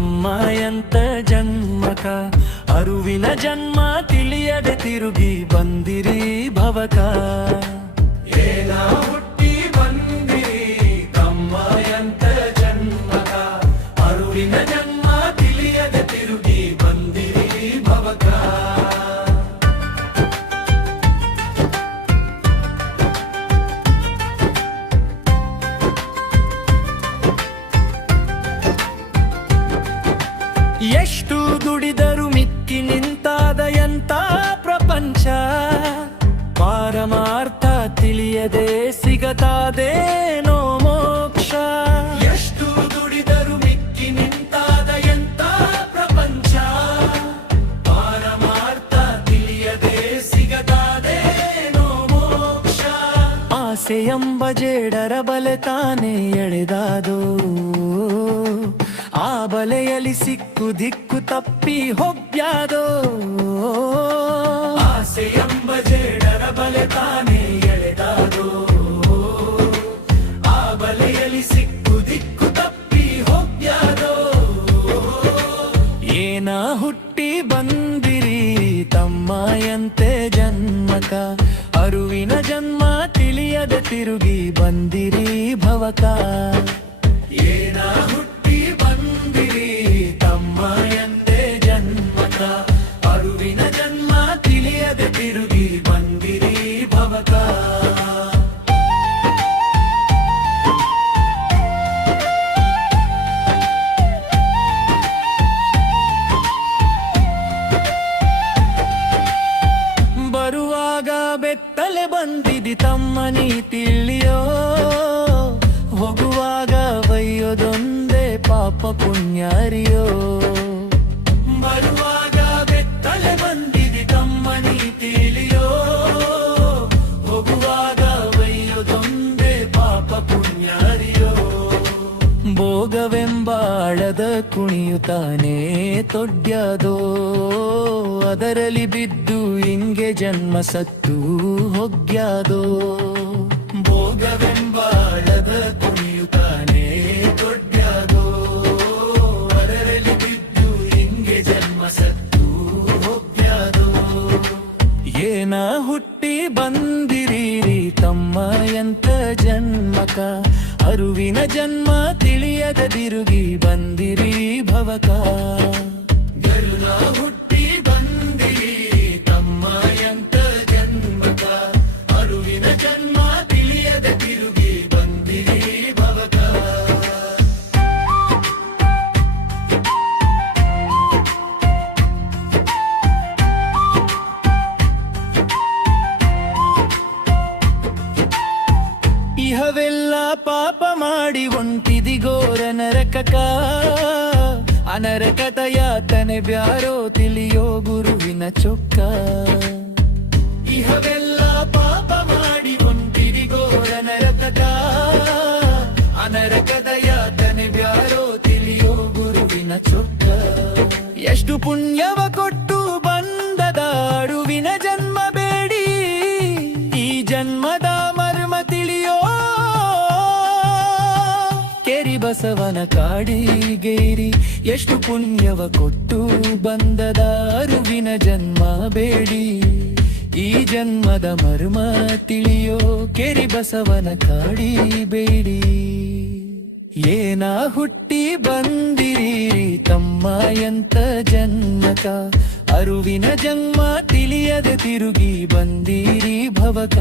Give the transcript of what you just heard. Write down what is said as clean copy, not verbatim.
ತಮ್ಮ ಎಂತ ಜನ್ಮಕ ಅರುವಿನ ಜನ್ಮ ತಿಳಿಯದೆ ತಿರುಗಿ ಬಂದಿರಿ ಭವಕ ಏನ ಹುಟ್ಟಿ ಬಂದಿರಿ ತಮ್ಮ ಎಂತ ಜನ್ಮಕ ಅರುವಿನ ಜನ್ಮ ತಿಳಿಯದೆ ತಿರುಗಿ ಬಂದಿರಿ ಭವಕ ಎಷ್ಟು ದುಡಿದರು ಮಿಕ್ಕಿ ನಿಂತಾದ ಎಂತ ಪ್ರಪಂಚ ಪಾರಮಾರ್ಥ ತಿಳಿಯದೆ ಸಿಗತಾದೇನೋ ಮೋಕ್ಷ ಎಷ್ಟು ದುಡಿದರು ಮಿಕ್ಕಿ ನಿಂತಾದ ಎಂತ ಪ್ರಪಂಚ ಪಾರಮಾರ್ಥ ತಿಳಿಯದೆ ಸಿಗತಾದೇನೋ ಮೋಕ್ಷ ಆಸೆ ಎಂಬ ಜೇಡರ ಬಲೆ ತಾನೇ ಎಳೆದಾದೋ ಆ ಬಲೆಯಲ್ಲಿ ಸಿಕ್ಕು ದಿಕ್ಕು ತಪ್ಪಿ ಹೊಗ್ಯಾದೋ ಆಸೆ ಎಂಬ ಜೇಡರ ಬಲೆ ತಾನೇ ಎಳೆದಾದೋ ಆ ಬಲೆಯಲ್ಲಿ ಸಿಕ್ಕು ದಿಕ್ಕು ತಪ್ಪಿ ಹೊಗ್ಯಾದೋ ಏನ ಹುಟ್ಟಿ ಬಂದಿರಿ ತಮ್ಮ ಎಂತೆ ಜನ್ಮಕ ಅರುವಿನ ಜನ್ಮ ತಿಳಿಯದೆ ತಿರುಗಿ ಬಂದಿರಿ ಭವಕ ಏನ ಹುಟ್ಟಿ ಬಂದಿರಿ ತಮ್ಮ ಎಂತೆ ಜನ್ಮಕ ಅರುವಿನ ಜನ್ಮ ತಿಳಿಯದೆ ತಿರುಗಿ ಬಂದಿರಿ ಭವಕ ಬರುವಾಗ ಬೆತ್ತಲೆ ಬಂದಿದಿ ತಮ್ಮ ನೀ ತಿಳಿಯೋ ಹೋಗುವಾಗ ಬೈಯೋದೊಂದೇ ಪಾಪ ಪುಣ್ಯಾರಿಯೋ ಬರುವಾಗ ಬೆತ್ತಲೆ ಬಂದಿದಿ ತಮ್ಮ ನೀ ತಿಳಿಯೋ ಹೋಗುವಾಗ ಬೈಯೋದೊಂದೇ ಪಾಪ ಪುಣ್ಯಾರಿಯೋ ಭೋಗವೆಂಬಾಳದ ಕುಣಿಯುತ್ತಾನೆ ತೊಡ್ಯಾದೋ ಅದರಲ್ಲಿ ಬಿದ್ದು ಹಿಂಗೆ ಜನ್ಮ ಸತ್ತು ಹೊಗ್ಯಾದೋ ಭೋಗವೆಂಬಾಳದ ಕುಣಿಯುತ್ತಾನೆ ತೊಡ್ಯಾದೋ ಅದರಲ್ಲಿ ಬಿದ್ದು ಹಿಂಗೆ ಜನ್ಮ ಸತ್ತು ಹೊಗ್ಯಾದೋ ಏನ ಹುಟ್ಟಿ ಬಂದಿರಿ ತಮ್ಮ ಎಂತ ಜನ್ಮಕ ಅರುವಿನ ಜನ್ಮ ತಿಳಿಯದ ತಿರುಗಿ ಬಂದಿರಿ ಭವಕ ಗರುನ ಹುಟ್ಟಿ ಬಂದಿರಿ ತಮ್ಮ ಎಂತ ಜನ್ಮಕ ಅರುವಿನ ಜನ್ಮ ತಿಳಿಯದ ತಿರುಗಿ ಬಂದಿರಿ ಭವಕ ಇಹವೆಲ್ಲ ಪಾಪ ಮಾಡಿ ಹೊಂಟಿದಿ ಘೋರ ನರಕಕ ಅನರಕದ ಯಾತನೆ ಬ್ಯಾರೋ ತಿಳಿಯೋ ಗುರುವಿನ ಚೊಕ್ಕ ಇಹವೆಲ್ಲ ಪಾಪ ಮಾಡಿ ಹೊಂಟಿದಿ ಘೋರ ನರಕಕ ಅನರಕದ ಯಾತನೆ ಬ್ಯಾರೋ ತಿಳಿಯೋ ಗುರುವಿನ ಚೊಕ್ಕ ಎಷ್ಟು ಪುಣ್ಯವ ಕೊಟ್ಟು ಬಂದದ ಅರುವಿನ ಜನ್ಮ ಬೇಡಿ ಈ ಜನ್ಮದ ಮರ್ಮ ತಿಳಿಯೋ ಕೆರಿ ಬಸವನ ಕಾಡಿಗೇರಿ ಎಷ್ಟು ಪುಣ್ಯವ ಕೊಟ್ಟು ಬಂದದ ಅರುವಿನ ಜನ್ಮ ಬೇಡಿ ಈ ಜನ್ಮದ ಮರ್ಮ ತಿಳಿಯೋ ಕೆರಿ ಬಸವನ ಕಾಡಿಬೇಡಿ ಏನ ಹುಟ್ಟಿ ಬಂದಿರಿ ತಮ್ಮ ಎಂತ ಜನ್ಮಕ ಅರುವಿನ ಜನ್ಮ ತಿಳಿಯದೆ ತಿರುಗಿ ಬಂದಿರಿ ಭವಕ